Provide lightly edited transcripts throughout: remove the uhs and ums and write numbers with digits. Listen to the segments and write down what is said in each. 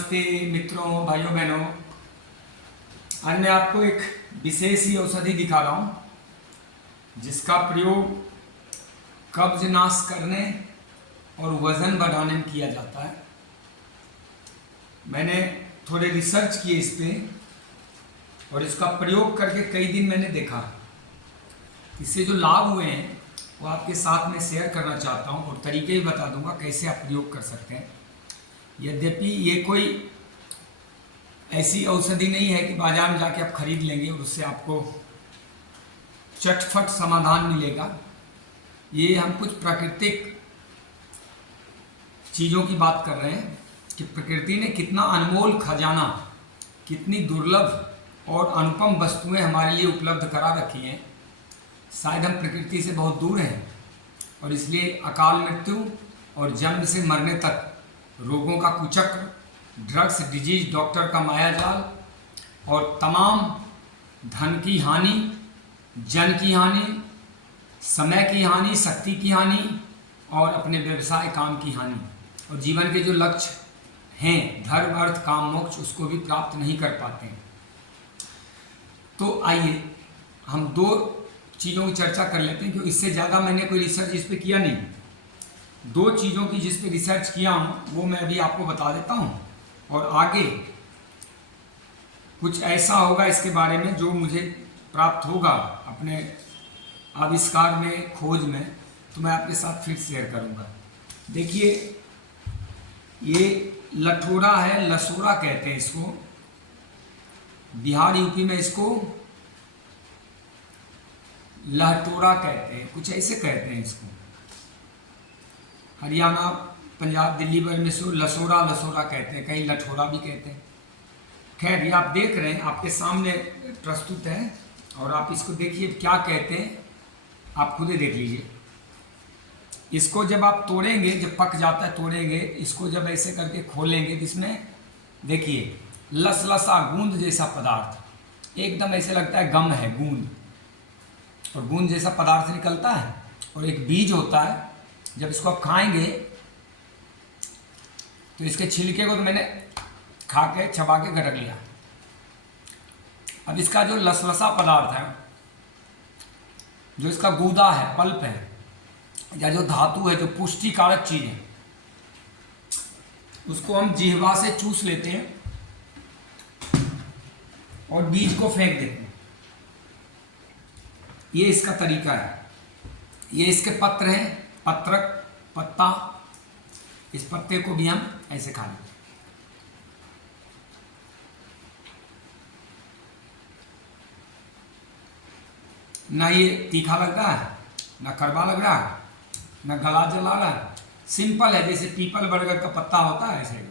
नमस्ते मित्रों, भाइयों बहनों। आज मैं आपको एक विशेष ही औषधि दिखा रहा हूँ जिसका प्रयोग कब्ज नाश करने और वजन बढ़ाने में किया जाता है। मैंने थोड़े रिसर्च किए इस पे और इसका प्रयोग करके कई दिन मैंने देखा। इससे जो लाभ हुए हैं वो आपके साथ में शेयर करना चाहता हूँ और तरीके भी बता दूंगा कैसे आप प्रयोग कर सकते हैं। यद्यपि ये कोई ऐसी औषधि नहीं है कि बाजार में जाके आप खरीद लेंगे और उससे आपको चटफट समाधान मिलेगा। ये हम कुछ प्राकृतिक चीज़ों की बात कर रहे हैं कि प्रकृति ने कितना अनमोल खजाना, कितनी दुर्लभ और अनुपम वस्तुएं हमारे लिए उपलब्ध करा रखी हैं। शायद हम प्रकृति से बहुत दूर हैं और इसलिए अकाल मृत्यु और जन्म से मरने तक रोगों का कुचक्र, ड्रग्स, डिजीज, डॉक्टर का मायाजाल और तमाम धन की हानि, जन की हानि, समय की हानि, शक्ति की हानि और अपने व्यवसाय काम की हानि और जीवन के जो लक्ष्य हैं, धर्म, अर्थ, काम, मोक्ष, उसको भी प्राप्त नहीं कर पाते हैं। तो आइए हम दो चीज़ों की चर्चा कर लेते हैं, क्योंकि इससे ज़्यादा मैंने कोई रिसर्च इस पर किया नहीं। दो चीज़ों की जिस पे रिसर्च किया हूँ वो मैं अभी आपको बता देता हूँ और आगे कुछ ऐसा होगा इसके बारे में जो मुझे प्राप्त होगा अपने आविष्कार में, खोज में, तो मैं आपके साथ फिर शेयर करूँगा। देखिए, ये लठोरा है, लसोरा कहते हैं इसको। बिहार यूपी में इसको लहटोरा कहते हैं, कुछ ऐसे कहते हैं इसको। हरियाणा, पंजाब, दिल्ली भर में इसको लसोरा लसोरा कहते हैं, कहीं लठोरा भी कहते हैं। खैर, ये आप देख रहे हैं, आपके सामने प्रस्तुत है और आप इसको देखिए क्या कहते हैं, आप खुद ही देख लीजिए। इसको जब आप तोड़ेंगे, जब पक जाता है तोड़ेंगे, इसको जब ऐसे करके खोलेंगे तो इसमें देखिए लसलसा गूंद जैसा पदार्थ, एकदम ऐसे लगता है गम है, गूंद और गूंद जैसा पदार्थ निकलता है और एक बीज होता है। जब इसको आप खाएंगे तो इसके छिलके को तो मैंने खा के चबा के गटक लिया। अब इसका जो लसलसा पदार्थ है, जो इसका गूदा है, पल्प है, या जो धातु है, जो पुष्टिकारक चीज है, उसको हम जिह्वा से चूस लेते हैं और बीज को फेंक देते हैं। ये इसका तरीका है। ये इसके पत्र हैं, पत्रक, पत्ता, इस पत्ते को भी हम ऐसे खा लेते हैं। ना ये तीखा लग रहा है, ना कड़वा लग रहा है, ना गला जला रहा है, सिंपल है, जैसे पीपल बरगद का पत्ता होता है ऐसे।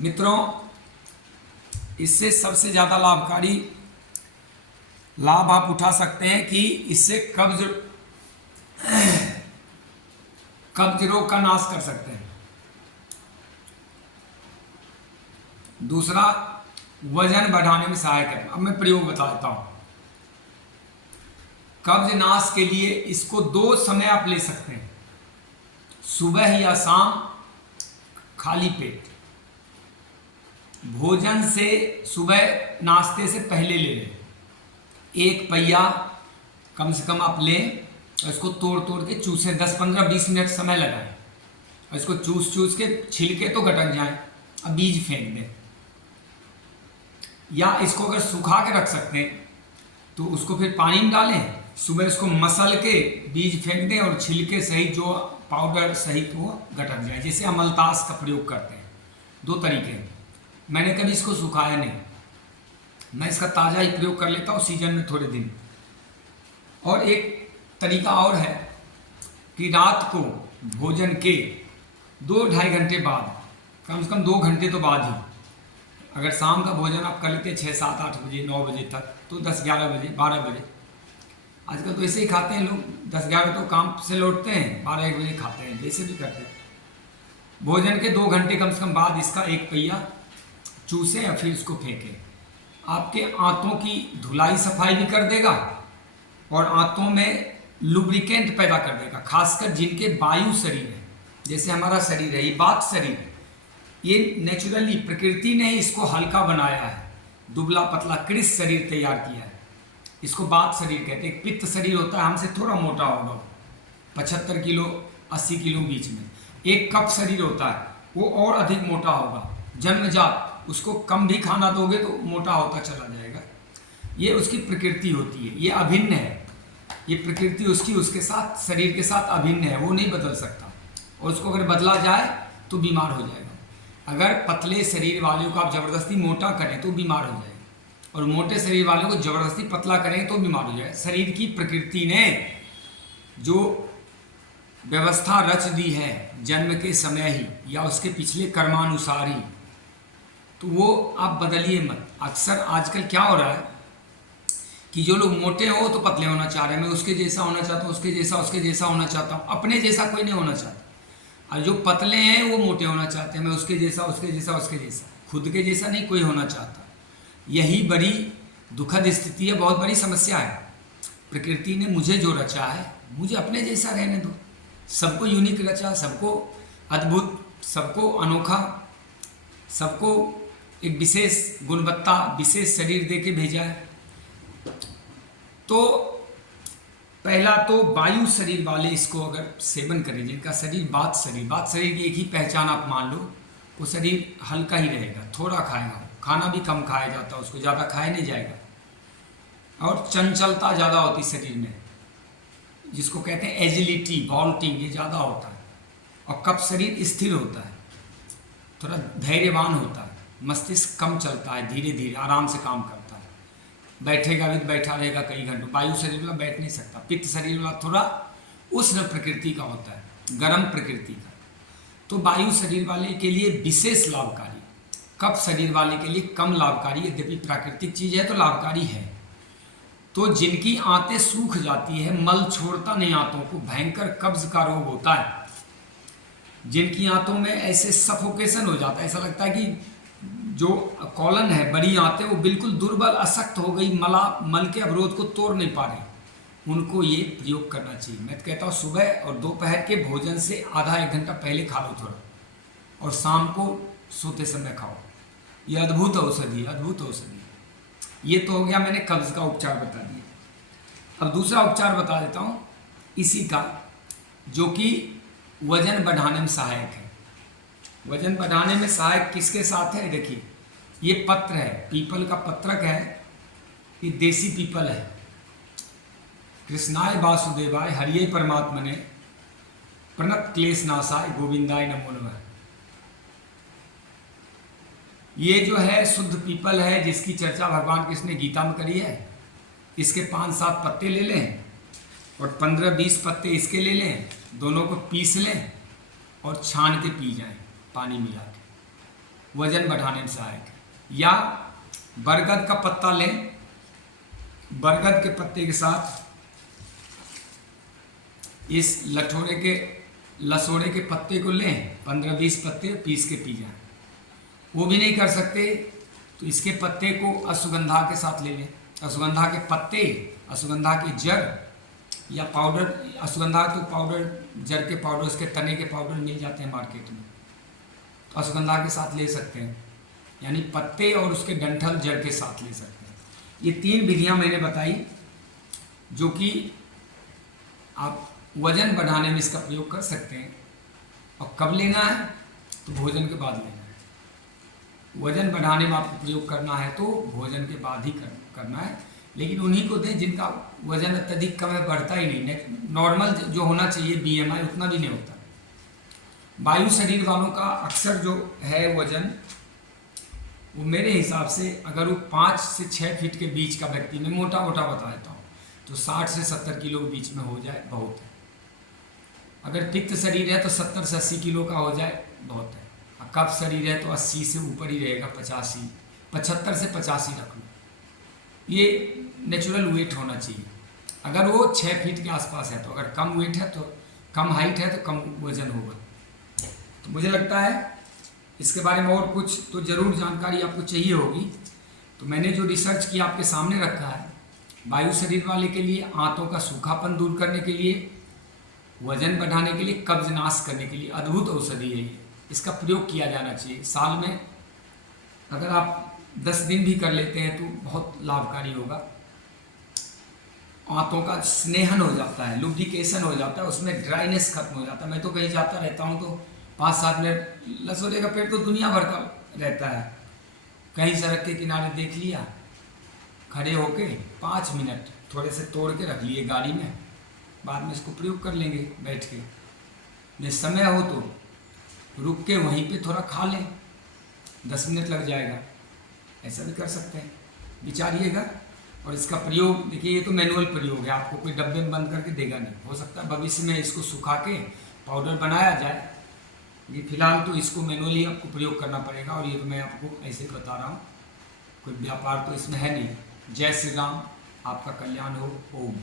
मित्रों, इससे सबसे ज़्यादा लाभकारी लाभ आप उठा सकते हैं कि इससे कब्ज रोग का नाश कर सकते हैं। दूसरा, वजन बढ़ाने में सहायक है। अब मैं प्रयोग बता देता हूं। कब्ज नाश के लिए इसको 2 समय आप ले सकते हैं, सुबह या शाम, खाली पेट। भोजन से सुबह नाश्ते से पहले ले लें। 1 पहिया कम से कम आप लें और इसको तोड़ तोड़ के चूसें, 10, 15, 20 मिनट समय लगाएं और इसको चूस चूस के छिलके तो गटक जाएं, अब बीज फेंक दें। या इसको अगर सुखा के रख सकते हैं तो उसको फिर पानी में डालें, सुबह इसको मसल के बीज फेंक दें और छिलके सहित जो पाउडर सहित वो गटक जाए, जैसे अमलतास का प्रयोग करते हैं। 2 तरीके हैं। मैंने कभी इसको सुखाया नहीं, मैं इसका ताज़ा ही प्रयोग कर लेता हूँ सीजन में थोड़े दिन। और एक तरीका और है कि रात को भोजन के 2-2.5 घंटे बाद, कम से कम 2 घंटे तो बाद ही, अगर शाम का भोजन आप कर लेते हैं 6, 7, 8 बजे, 9 बजे तक, तो 10, 11 बजे, 12 बजे, आजकल तो ऐसे ही खाते हैं लोग, 10, 11 तो काम से लौटते हैं, 12, 1 बजे खाते हैं, जैसे भी करते हैं। भोजन के 2 घंटे कम से कम बाद इसका 1 पहिया चूसें या फिर इसको फेंकें। आपके आंतों की धुलाई सफाई भी कर देगा और आंतों में लुब्रिकेंट पैदा कर देगा, खासकर जिनके वायु शरीर है, जैसे हमारा शरीर है, ये बात शरीर है, ये नेचुरली प्रकृति ने ही इसको हल्का बनाया है, दुबला पतला क्रिस शरीर तैयार किया है, इसको बात शरीर कहते हैं। पित्त शरीर होता है, हमसे थोड़ा मोटा होगा, 75 किलो 80 किलो बीच में। एक कफ शरीर होता है, वो और अधिक मोटा होगा, जन्मजात, उसको कम भी खाना दोगे तो मोटा होता चला जाएगा। ये उसकी प्रकृति होती है, ये अभिन्न है, ये प्रकृति उसकी उसके साथ शरीर के साथ अभिन्न है, वो नहीं बदल सकता, और उसको अगर बदला जाए तो बीमार हो जाएगा। अगर पतले शरीर वाले को आप ज़बरदस्ती मोटा करें तो बीमार हो जाएगा, और मोटे शरीर वाले को ज़बरदस्ती पतला करें तो बीमार हो जाएगा। शरीर की प्रकृति ने जो व्यवस्था रच दी है जन्म के समय ही या उसके पिछले कर्मानुसार ही, तो वो आप बदलिए मत। अक्सर आजकल क्या हो रहा है कि जो लोग मोटे हो तो पतले होना चाह रहे हैं, मैं उसके जैसा होना चाहता हूँ, उसके जैसा होना चाहता हूँ, अपने जैसा कोई नहीं होना चाहता। और जो पतले हैं वो मोटे होना चाहते हैं, मैं उसके जैसा, खुद के जैसा नहीं कोई होना चाहता। यही बड़ी दुखद स्थिति है, बहुत बड़ी समस्या है। प्रकृति ने मुझे जो रचा है, मुझे अपने जैसा रहने दो। सबको यूनिक रचा, सबको अद्भुत, सबको अनोखा, सबको एक विशेष गुणवत्ता, विशेष शरीर दे के भेजा है। तो पहला तो वायु शरीर वाले इसको अगर सेवन करें, जिनका शरीर बात शरीर की एक ही पहचान आप मान लो, वो शरीर हल्का ही रहेगा, थोड़ा खाएगा, खाना भी कम खाया जाता है, उसको ज़्यादा खाया नहीं जाएगा, और चंचलता ज़्यादा होती शरीर में, जिसको कहते हैं एजिलिटी, वॉल्टिंग, ये ज़्यादा होता है। और कब शरीर स्थिर होता है, थोड़ा धैर्यवान होता है, मस्तिष्क कम चलता है, धीरे धीरे आराम से काम करता है, बैठेगा भी तो बैठा रहेगा कई घंटों। वायु शरीर वाला बैठ नहीं सकता। पित्त शरीर वाला थोड़ा उष्ण प्रकृति का होता है, गर्म प्रकृति का, तो वायु शरीर वाले के लिए विशेष लाभकारी, कफ शरीर वाले के लिए कम लाभकारी। यद्यपि प्राकृतिक चीज़ है तो लाभकारी है। तो जिनकी आंतें सूख जाती है, मल छोड़ता नहीं आंतों को, भयंकर कब्ज का रोग होता है, जिनकी आंतों में ऐसे सफोकेशन हो जाता है, ऐसा लगता है कि जो कॉलन है, बड़ी आंतें, वो बिल्कुल दुर्बल अशक्त हो गई, मल के अवरोध को तोड़ नहीं पा रही, उनको ये प्रयोग करना चाहिए। मैं तो कहता हूँ सुबह और दोपहर के भोजन से आधा एक घंटा पहले खा लो थोड़ा, और शाम को सोते समय खाओ। ये अद्भुत औषधि, अद्भुत औषधि। ये तो हो गया, मैंने कब्ज का उपचार बता दिया। अब दूसरा उपचार बता देता हूँ इसी का, जो कि वजन बढ़ाने में सहायक है। वजन बढ़ाने में सहायक किसके साथ है? देखिए, ये पत्र है, पीपल का पत्रक है, ये देसी पीपल है। कृष्णाय वासुदेवाय हरिये परमात्मने प्रणत क्लेश नाशाय गोविंदाय नमो नमः। ये जो है शुद्ध पीपल है, जिसकी चर्चा भगवान कृष्ण ने गीता में करी है। इसके 5-7 पत्ते ले लें और 15-20 पत्ते इसके ले लें, दोनों को पीस लें और छान के पी जाएं पानी मिला के, वजन बढ़ाने में सहायक है। या बरगद का पत्ता लें, बरगद के पत्ते के साथ इस लसोड़े के पत्ते को लें, 15-20 पत्ते पीस के पी जाएं। वो भी नहीं कर सकते तो इसके पत्ते को अश्वगंधा के साथ ले लें, अश्वगंधा के पत्ते, अश्वगंधा के जड़ या पाउडर, अश्वगंधा तो पाउडर, जड़ के पाउडर, उसके तने के पाउडर मिल जाते हैं मार्केट में, तो अश्वगंधा के साथ ले सकते हैं, यानी पत्ते और उसके डंठल जड़ के साथ ले सकते हैं। ये 3 विधियां मैंने बताई, जो कि आप वजन बढ़ाने में इसका प्रयोग कर सकते हैं। और कब लेना है? तो भोजन के बाद लेना है। वजन बढ़ाने में आपको प्रयोग करना है तो भोजन के बाद ही करना है, लेकिन उन्हीं को दें जिनका वजन अत्यधिक कम है, बढ़ता ही नहीं, नॉर्मल जो होना चाहिए BMI उतना भी नहीं होता। वायु शरीर वालों का अक्सर जो है वजन, वो मेरे हिसाब से अगर वो 5 से 6 फीट के बीच का व्यक्ति, मैं मोटा मोटा बता देता हूँ, तो 60 से 70 किलो के बीच में हो जाए बहुत है। अगर पित्त शरीर है तो 70 से 80 किलो का हो जाए बहुत है। कफ शरीर है तो 80 से ऊपर ही रहेगा, 85, 75 से 85 रख लो, ये नेचुरल वेट होना चाहिए। अगर वो 6 फीट के आसपास है तो, अगर कम वेट है तो, कम हाइट है तो कम वजन होगा। तो मुझे लगता है इसके बारे में और कुछ तो ज़रूर जानकारी आपको चाहिए होगी, तो मैंने जो रिसर्च किया आपके सामने रखा है। वायु शरीर वाले के लिए आंतों का सूखापन दूर करने के लिए वजन बढ़ाने के लिए, कब्ज नाश करने के लिए अद्भुत औषधि है ये। इसका प्रयोग किया जाना चाहिए। साल में अगर आप 10 दिन भी कर लेते हैं तो बहुत लाभकारी होगा। आंतों का स्नेहन हो जाता है, लुब्रिकेशन हो जाता है, उसमें ड्राइनेस खत्म हो जाता है। मैं तो कहीं जाता रहता हूँ तो 5-7 मिनट, लसोदे का पेड़ तो दुनिया भर का रहता है, कहीं सड़क के किनारे देख लिया, खड़े होके 5 मिनट थोड़े से तोड़ के रख लिए गाड़ी में, बाद में इसको प्रयोग कर लेंगे बैठ के। जब समय हो तो रुक के वहीं पे थोड़ा खा लें, 10 मिनट लग जाएगा, ऐसा भी कर सकते हैं। विचारिएगा। और इसका प्रयोग देखिए, ये तो मैनुअल प्रयोग है, आपको कोई डब्बे में बंद करके देगा नहीं। हो सकता है भविष्य में इसको सुखा के पाउडर बनाया जाए, ये फिलहाल तो इसको मैनुअली आपको प्रयोग करना पड़ेगा। और ये तो मैं आपको ऐसे ही बता रहा हूँ, कोई व्यापार तो इसमें है नहीं। जय श्री राम, आपका कल्याण हो। ओम।